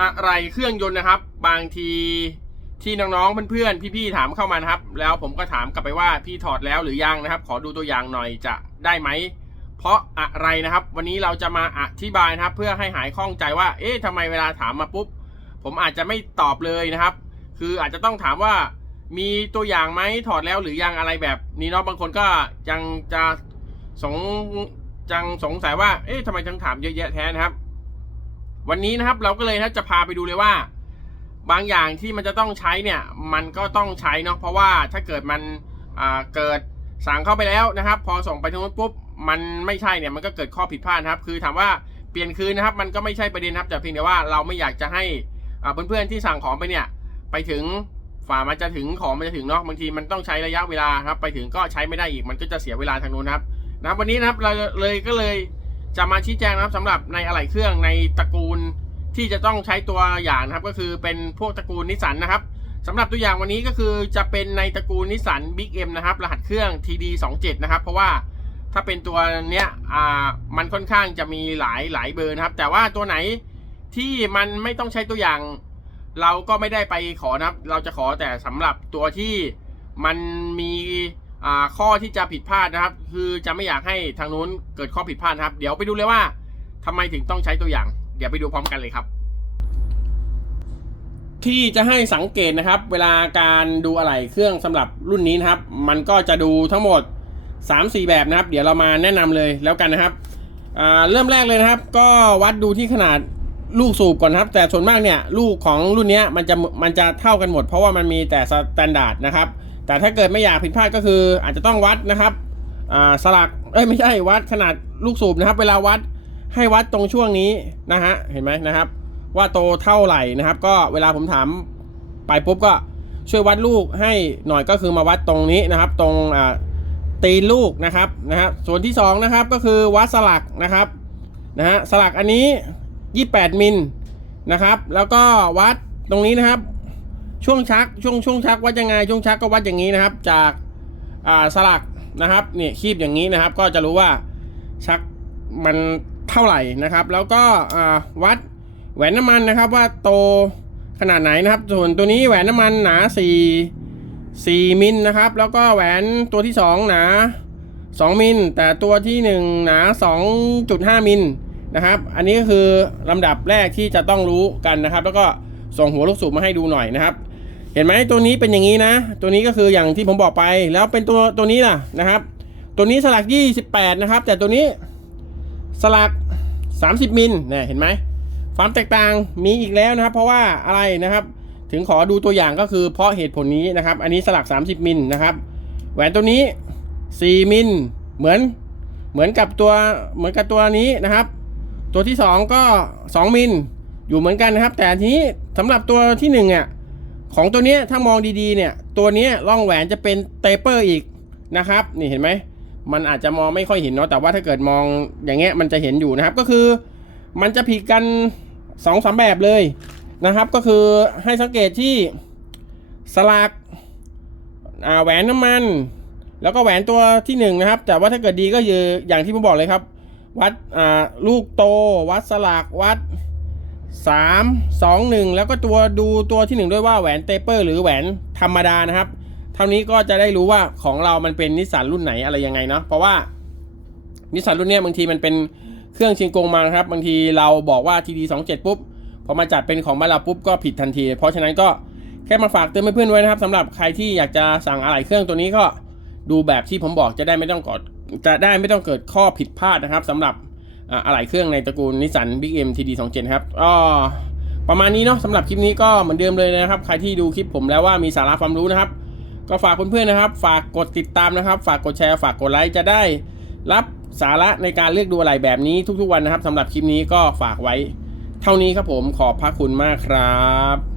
อะไรเครื่องยนต์นะครับ บางทีที่น้องๆเพื่อนๆพี่ๆถามเข้ามานะครับ แล้วผมก็ถามกลับไปว่าพี่ถอดแล้วหรือยังนะครับ ขอดูตัวอย่างหน่อยจะได้ไหมเพราะอะไรนะครับ วันนี้เราจะมาอธิบายนะครับ เพื่อให้หายข้องใจว่า เอ๊ะทำไมเวลาถามมาปุ๊บ ผมอาจจะไม่ตอบเลยนะครับ คืออาจจะต้องถามว่ามีตัวอย่างไหมถอดแล้วหรือยังอะไรแบบนี้เนาะบางคนก็ยังจะสงจังสงสัยว่า เอ๊ะทำไมทั้งถามเยอะแยะแท้นะครับ วันนี้นะครับเราก็เลยนะจะพาไปดูเลยว่า บางอย่างที่มันจะต้องใช้เนี่ย มันก็ต้องใช้เนาะเพราะว่าถ้าเกิดมันเกิดสั่งเข้าไปแล้วนะครับ พอส่งไปทางนู้นปุ๊บมันไม่ใช่เนี่ยมันก็เกิดข้อผิดพลาดนะครับ คือถามว่าเปลี่ยนคืนนะครับ มันก็ไม่ใช่ประเด็นครับแต่เพียงแต่ว่าเราไม่อยากจะให้เพื่อนๆที่สั่งของไปเนี่ย ไปถึงฝ่ามันจะถึงของมันจะถึงเนาะบางทีมันต้องใช้ระยะเวลาครับ ไปถึงก็ใช้ไม่ได้อีกมันก็จะเสียเวลาทางนู้นครับนะครับ วันนี้นะครับเราเลยก็เลย จะมาชี้แจงนะครับสำหรับในอะไหล่เครื่องในตระกูลที่จะต้องใช้ตัวอย่างนะครับ ก็คือเป็นพวกตระกูลนิสสันนะครับสำหรับตัวอย่างวันนี้ก็คือจะเป็นในตระกูลนิสสัน Big M นะครับ รหัสเครื่อง TD 2 7 นะครับ เพราะว่าถ้าเป็นตัวเนี้ยอ่ามันค่อนข้างจะมีหลายหลายเบอร์นะครับ แต่ว่าตัวไหนที่มันไม่ต้องใช้ตัวอย่าง เราก็ไม่ได้ไปขอนะครับ เราจะขอแต่สำหรับตัวที่มันมี ข้อที่จะผิดพลาดนะครับ คือจะไม่อยากให้ทางนู้นเกิดข้อผิดพลาดนะครับ เดี๋ยวไปดูเลยว่าทำไมถึงต้องใช้ตัวอย่าง เดี๋ยวไปดูพร้อมกันเลยครับ ที่จะให้สังเกตนะครับ เวลาการดูอะไหล่เครื่องสำหรับรุ่นนี้นะครับ มันก็จะดูทั้งหมด 3-4 แบบนะครับ เดี๋ยวเรามาแนะนำเลยแล้วกันนะครับเริ่มแรกเลยนะครับ ก็วัดดูที่ขนาดลูกสูบก่อนครับ แต่ส่วนมากเนี่ยลูกของรุ่นนี้มันจะมันจะเท่ากันหมด เพราะว่ามันมีแต่สแตนดาร์ดนะครับ แต่ถ้าเกิดไม่อยากผิดพลาดก็คืออาจจะต้องวัดนะครับอ่าสลักเอ้ยไม่ใช่วัดขนาดลูกสูบนะครับ เวลาวัดให้วัดตรงช่วงนี้นะฮะเห็นไหมนะครับ ว่าโตเท่าไหร่นะครับ ก็เวลาผมถามไปปุ๊บก็ช่วยวัดลูกให้หน่อยก็คือมาวัดตรงนี้นะครับ ตรงอ่าตีนลูกนะครับนะครับส่วนที่สองนะครับก็คือวัดสลักนะครับนะฮะสลักอันนี้ 28 มิลนะครับ แล้วก็วัดตรงนี้นะครับ ช่วงชักช่วงช่วงชักวัดยังไง ช่วงชักก็วัดอย่างนี้นะครับ จากอ่าสลักนะครับเนี่ยคีบอย่างนี้นะครับ ก็จะรู้ว่าชักมันเท่าไหร่นะครับ แล้วก็วัดแหวนน้ำมันนะครับ ว่าโตขนาดไหนนะครับ ส่วนตัวนี้แหวนน้ำมันหนา 4 4มิลนะครับ แล้วก็แหวนตัวที่ 2 หนา 2 มิล แต่ตัวที่ 1 หนา 2.5 มิลนะครับ อันนี้ก็คือลำดับแรกที่จะต้องรู้กันนะครับ แล้วก็ส่งหัวลูกสูบมาให้ดูหน่อยนะครับ เห็นไหมตัวนี้เป็นอย่างนี้นะ ตัวนี้ก็คืออย่างที่ผมบอกไป แล้วเป็นตัวตัวนี้ล่ะนะครับ ตัวนี้สลัก 28 นะครับ แต่ตัวนี้สลัก 30 มิลเนี่ยเห็นไหมความแตกต่างมีอีกแล้วนะครับ เพราะว่าอะไรนะครับ ถึงขอดูตัวอย่างก็คือเพราะเหตุผลนี้นะครับ อันนี้สลัก 30 มิลนะครับ แหวนตัวนี้ 4 มิลเหมือนเหมือนกับตัวเหมือนกับตัวนี้นะครับ ตัวที่ 2 ก็ 2 มิลอยู่เหมือนกันนะครับ แต่ทีนี้สำหรับตัวที่1อะ ของตัวนี้ถ้ามองดีๆเนี่ย ตัวนี้ยร่องแหวนจะเป็นเตเปอร์อีกนะครับ นี่เห็นไหม มันอาจจะมองไม่ค่อยเห็นเนาะแต่ว่าถ้าเกิดมองอย่างเงี้ยมันจะเห็นอยู่นะครับ ก็คือมันจะผิดกันสองสามแบบเลยนะครับ ก็คือให้สังเกตที่สลักแหวนน้ำมัน แล้วก็แหวนตัวที่หนึ่งนะครับ แต่ว่าถ้าเกิดดีก็คืออย่างที่ผมบอกเลยครับ วัดลูกโต วัดสลักวัด สามสองหนึ่งแล้วก็ตัวดูตัวที่หนึ่งด้วยว่าแหวนเตเปอร์หรือแหวนธรรมดานะครับ เท่านี้ก็จะได้รู้ว่าของเรามันเป็นนิสสันรุ่นไหนอะไรยังไงเนาะเพราะว่านิสสันรุ่นเนี้ยบางทีมันเป็นเครื่องชิงโกงมาครับบางทีเราบอกว่า TD 2 7ปุ๊บพอมาจัดเป็นของบ้านเราปุ๊บก็ผิดทันที เพราะฉะนั้นก็แค่มาฝากเตือนเพื่อนๆไว้นะครับสำหรับใครที่อยากจะสั่งอะไหล่เครื่องตัวนี้ก็ดูแบบที่ผมบอกจะได้ไม่ต้องกดจะได้ไม่ต้องเกิดข้อผิดพลาดนะครับสำหรับ อะไหล่เครื่องในตระกูลนิสสัน Big M TD 2 7ครับก็ประมาณนี้เนาะสำหรับคลิปนี้ก็เหมือนเดิมเลยนะครับ ใครที่ดูคลิปผมแล้วว่ามีสาระความรู้นะครับ ก็ฝากเพื่อนๆนะครับ ฝากกดติดตามนะครับ ฝากกดแชร์ฝากกดไลค์จะได้รับสาระในการเลือกดูอะไรแบบนี้ทุกๆวันนะครับสำหรับคลิปนี้ก็ฝากไว้ เท่านี้ครับผมขอบพระคุณมากครับ